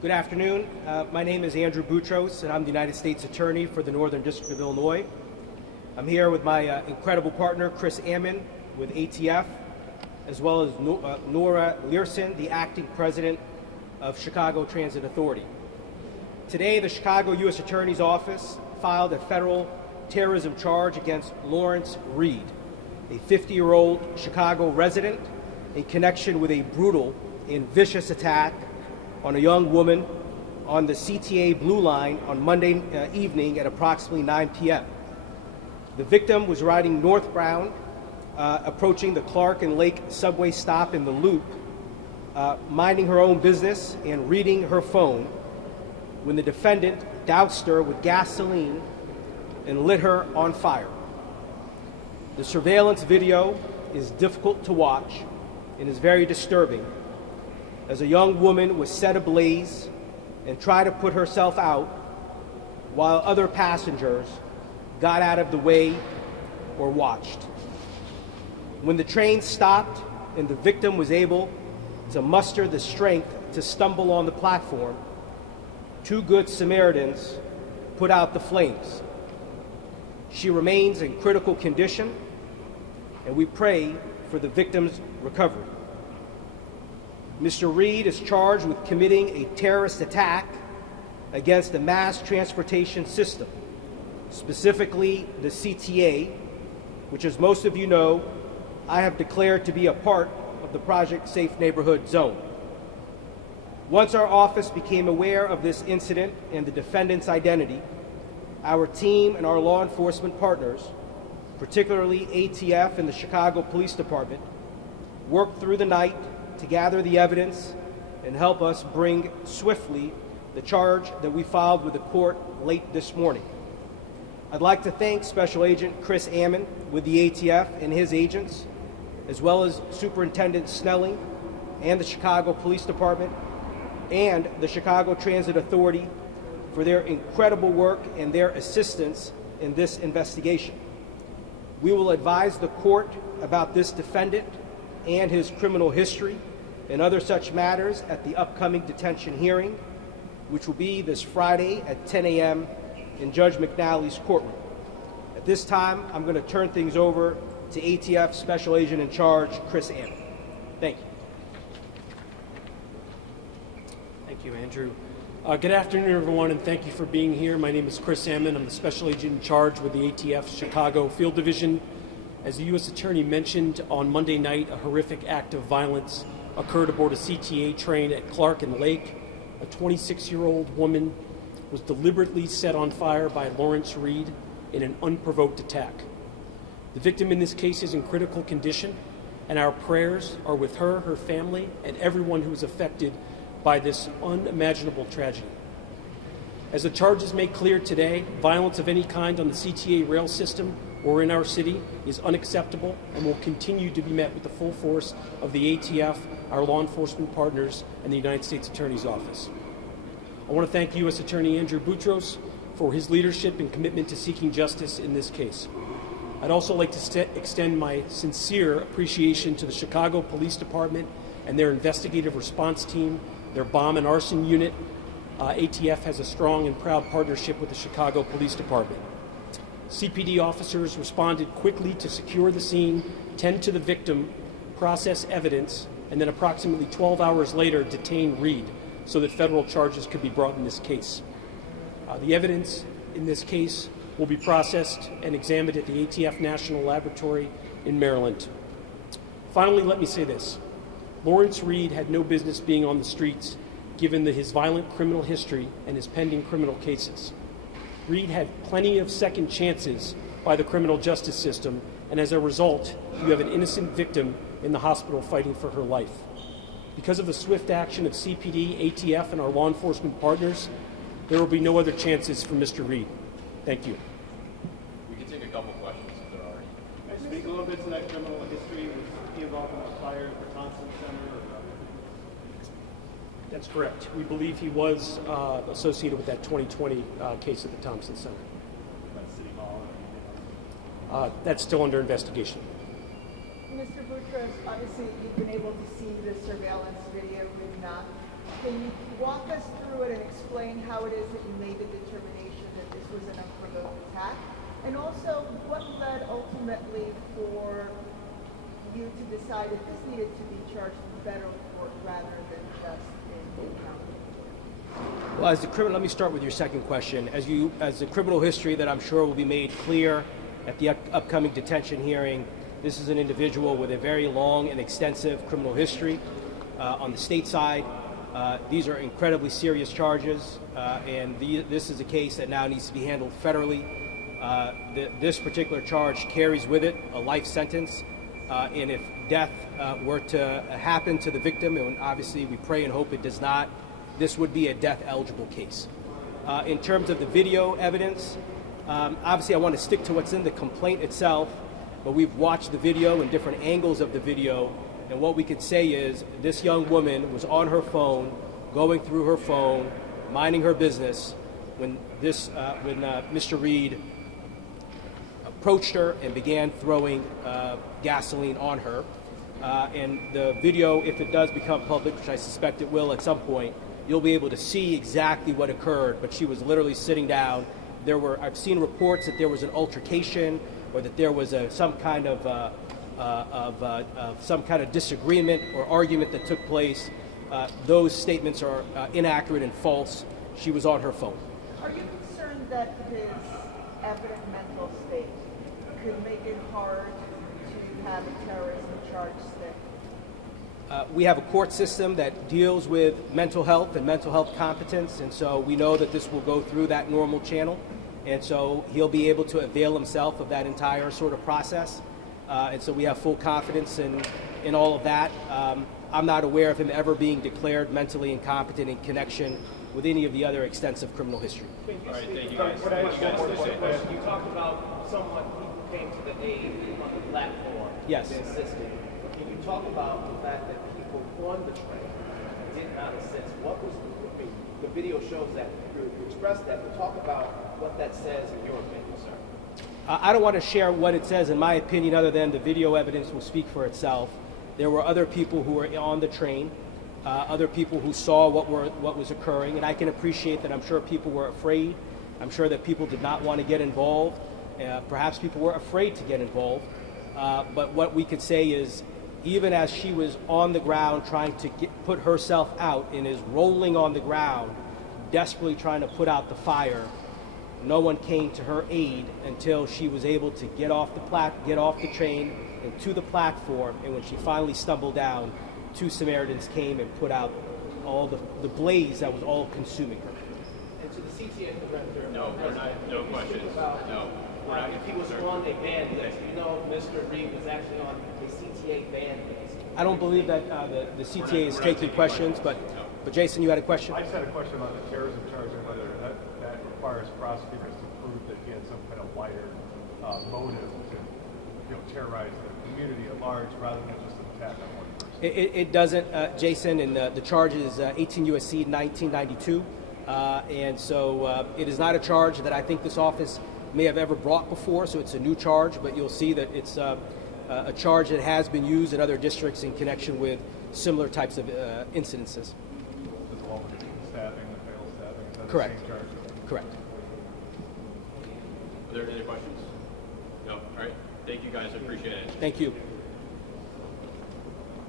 Good afternoon. My name is Andrew Boutros, and I'm the United States Attorney for the Northern District of Illinois. I'm here with my incredible partner, Chris Ammon, with ATF, as well as Nora Learson, the Acting President of Chicago Transit Authority. Today, the Chicago U.S. Attorney's Office filed a federal terrorism charge against Lawrence Reed, a 50-year-old Chicago resident, in connection with a brutal and vicious attack on a young woman on the CTA Blue Line on Monday evening at approximately 9 p.m. The victim was riding northbound, approaching the Clark and Lake subway stop in the Loop, minding her own business and reading her phone, when the defendant doused her with gasoline and lit her on fire. The surveillance video is difficult to watch and is very disturbing, as a young woman was set ablaze and tried to put herself out while other passengers got out of the way or watched. When the train stopped and the victim was able to muster the strength to stumble on the platform, two good Samaritans put out the flames. She remains in critical condition, and we pray for the victim's recovery. Mr. Reed is charged with committing a terrorist attack against the mass transportation system, specifically the CTA, which, as most of you know, I have declared to be a part of the Project Safe Neighborhood Zone. Once our office became aware of this incident and the defendant's identity, our team and our law enforcement partners, particularly ATF and the Chicago Police Department, worked through the night to gather the evidence and help us bring swiftly the charge that we filed with the court late this morning. I'd like to thank Special Agent Chris Ammon with the ATF and his agents, as well as Superintendent Snelling and the Chicago Police Department and the Chicago Transit Authority for their incredible work and their assistance in this investigation. We will advise the court about this defendant and his criminal history and other such matters at the upcoming detention hearing, which will be this Friday at 10 a.m. in Judge McNally's courtroom. At this time, I'm going to turn things over to ATF Special Agent in Charge, Chris Ammon. Thank you. Thank you, Andrew. Good afternoon, everyone, and thank you for being here. My name is Chris Ammon. I'm the Special Agent in Charge with the ATF Chicago Field Division. As the U.S. Attorney mentioned, on Monday night, a horrific act of violence occurred aboard a CTA train at Clark and Lake. A 26-year-old woman was deliberately set on fire by Lawrence Reed in an unprovoked attack. The victim in this case is in critical condition, and our prayers are with her, her family, and everyone who is affected by this unimaginable tragedy. As the charges make clear today, violence of any kind on the CTA rail system or in our city is unacceptable and will continue to be met with the full force of the ATF, our law enforcement partners, and the United States Attorney's Office. I want to thank U.S. Attorney Andrew Boutros for his leadership and commitment to seeking justice in this case. I'd also like to extend my sincere appreciation to the Chicago Police Department and their investigative response team, their bomb and arson unit. ATF has a strong and proud partnership with the Chicago Police Department. CPD officers responded quickly to secure the scene, tend to the victim, process evidence, and then approximately 12 hours later detain Reed so that federal charges could be brought in this case. The evidence in this case will be processed and examined at the ATF National Laboratory in Maryland. Finally, let me say this. Lawrence Reed had no business being on the streets given his violent criminal history and his pending criminal cases. Reed had plenty of second chances by the criminal justice system, and as a result, you have an innocent victim in the hospital fighting for her life. Because of the swift action of CPD, ATF, and our law enforcement partners, there will be no other chances for Mr. Reed. Thank you. We can take a couple questions if there are any. Can I speak a little bit to that criminal history? Was he involved in the fire at the Thompson Center? That's correct. We believe he was associated with that 2020 case at the Thompson Center. City Hall? That's still under investigation. Mr. Boutros, obviously you've been able to see the surveillance video. We've not. Can you walk us through it and explain how it is that you made the determination that this was an unprovoked attack? And also, what led ultimately for you to decide that this needed to be charged in federal court rather than just in county? Well, let me start with your second question. As the criminal history that I'm sure will be made clear at the upcoming detention hearing, this is an individual with a very long and extensive criminal history. On the state side, these are incredibly serious charges, and this is a case that now needs to be handled federally. This particular charge carries with it a life sentence, and if death were to happen to the victim, and obviously we pray and hope it does not, this would be a death-eligible case. In terms of the video evidence, obviously I want to stick to what's in the complaint itself, but we've watched the video and different angles of the video, and what we could say is this young woman was on her phone, going through her phone, minding her business, when Mr. Reed approached her and began throwing gasoline on her. And the video, if it does become public, which I suspect it will at some point, you'll be able to see exactly what occurred. But she was literally sitting down. I've seen reports that there was an altercation or that there was some kind of disagreement or argument that took place. Those statements are inaccurate and false. She was on her phone. Are you concerned that his evident mental state could make it hard to have a terrorism charge stick? We have a court system that deals with mental health and mental health competence, and so we know that this will go through that normal channel, and so he'll be able to avail himself of that entire sort of process, and so we have full confidence in all of that. I'm not aware of him ever being declared mentally incompetent in connection with any of the other extensive criminal history. All right, thank you guys. Could I ask Thank you one guys more to say. question? You talked about someone who came to the aid on the platform. Yes. And assisted. Can you talk about the fact that people on the train did not assist? What was the video shows that you expressed that, but talk about what that says in your opinion, sir. I don't want to share what it says in my opinion other than the video evidence will speak for itself. There were other people who were on the train, other people who saw what was occurring, and I can appreciate that. I'm sure people were afraid. I'm sure that people did not want to get involved. Perhaps people were afraid to get involved. But what we could say is, even as she was on the ground trying to put herself out and is rolling on the ground, desperately trying to put out the fire, no one came to her aid until she was able to get off the train and to the platform. And when she finally stumbled down, two Samaritans came and put out all the blaze that was all consuming her. And to the CTA director. No, we're not. No questions. No. We're not. If he was on a ban list, you know Mr. Reed was actually on a CTA ban list. I don't believe that the CTA is taking questions, but Jason, you had a question? I just had a question about the terrorism charge and whether that requires prosecutors to prove that he had some kind of wider motive to terrorize the community at large rather than just an attack on one person. It doesn't, Jason, and the charge is 18 U.S.C. 1992, and so it is not a charge that I think this office may have ever brought before, so it's a new charge, but you'll see that it's a charge that has been used in other districts in connection with similar types of incidences. As well as the stabbing, the failed stabbing. Is that Correct. the same charge? Correct. Are there any questions? No. All right. Thank you guys. I appreciate it. Thank you.